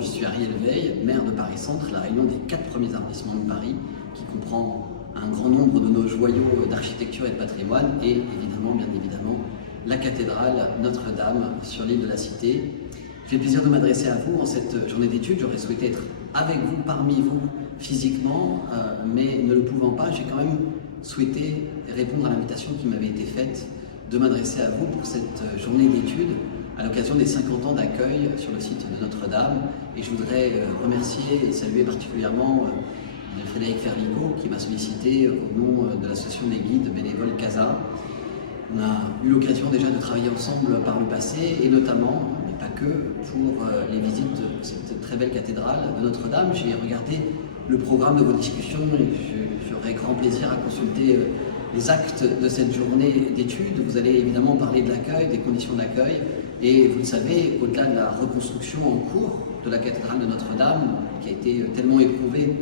je suis Ariel Veil, maire de Paris Centre, la réunion des 4 premiers arrondissements de Paris, qui comprend un grand nombre de nos joyaux d'architecture et de patrimoine, et évidemment, bien évidemment, la cathédrale Notre-Dame sur l'île de la Cité. J'ai le plaisir de m'adresser à vous en cette journée d'études. J'aurais souhaité être avec vous, parmi vous, physiquement, mais ne le pouvant pas, j'ai quand même souhaité répondre à l'invitation qui m'avait été faite de m'adresser à vous pour cette journée d'études à l'occasion des 50 ans d'accueil sur le site de Notre-Dame. Et je voudrais remercier et saluer particulièrement Frédéric Ferlico qui m'a sollicité au nom de l'association des guides bénévoles CASA. On a eu l'occasion déjà de travailler ensemble par le passé et notamment, mais pas que, pour les visites de cette très belle cathédrale de Notre-Dame. J'ai regardé le programme de vos discussions et j'aurai grand plaisir à consulter les actes de cette journée d'études. Vous allez évidemment parler de l'accueil, des conditions d'accueil, et vous le savez, au-delà de la reconstruction en cours de la cathédrale de Notre-Dame, qui a été tellement éprouvée,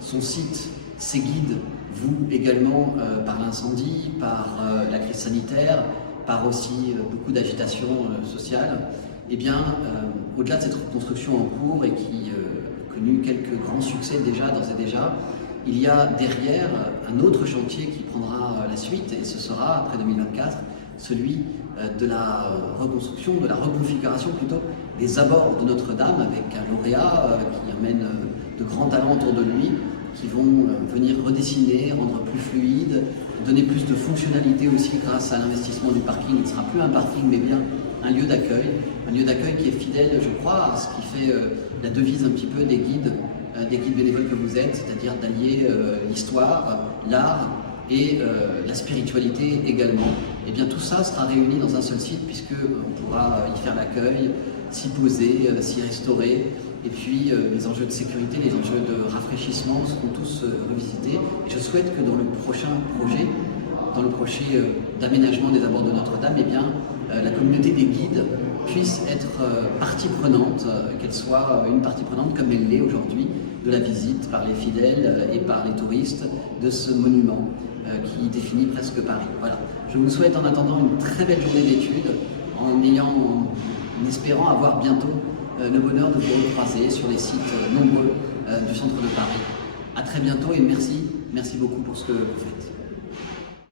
son site, ses guides, vous également, par l'incendie, par la crise sanitaire, par aussi beaucoup d'agitation sociale, eh bien, au-delà de cette reconstruction en cours et qui a connu quelques grands succès déjà, d'ores et déjà, il y a derrière un autre chantier qui prendra la suite, et ce sera, après 2024, celui de la reconstruction, de la reconfiguration plutôt, des abords de Notre-Dame, avec un lauréat qui amène de grands talents autour de lui, qui vont venir redessiner, rendre plus fluide, donner plus de fonctionnalité aussi grâce à l'investissement du parking. Il ne sera plus un parking, mais bien un lieu d'accueil qui est fidèle, je crois, à ce qui fait la devise un petit peu des guides bénévoles que vous êtes, c'est-à-dire d'allier l'histoire, l'art et la spiritualité également. Et bien tout ça sera réuni dans un seul site puisqu'on pourra y faire l'accueil, s'y poser, s'y restaurer. Et puis les enjeux de sécurité, les enjeux de rafraîchissement seront tous revisités. Et je souhaite que dans le prochain projet, dans le projet d'aménagement des abords de Notre-Dame, eh bien, la communauté des guides puisse être partie prenante, qu'elle soit une partie prenante comme elle l'est aujourd'hui de la visite par les fidèles et par les touristes de ce monument qui définit presque Paris. Voilà. Je vous souhaite en attendant une très belle journée d'études, en espérant avoir bientôt le bonheur de vous recroiser sur les sites nombreux du centre de Paris. À très bientôt et merci beaucoup pour ce que vous faites.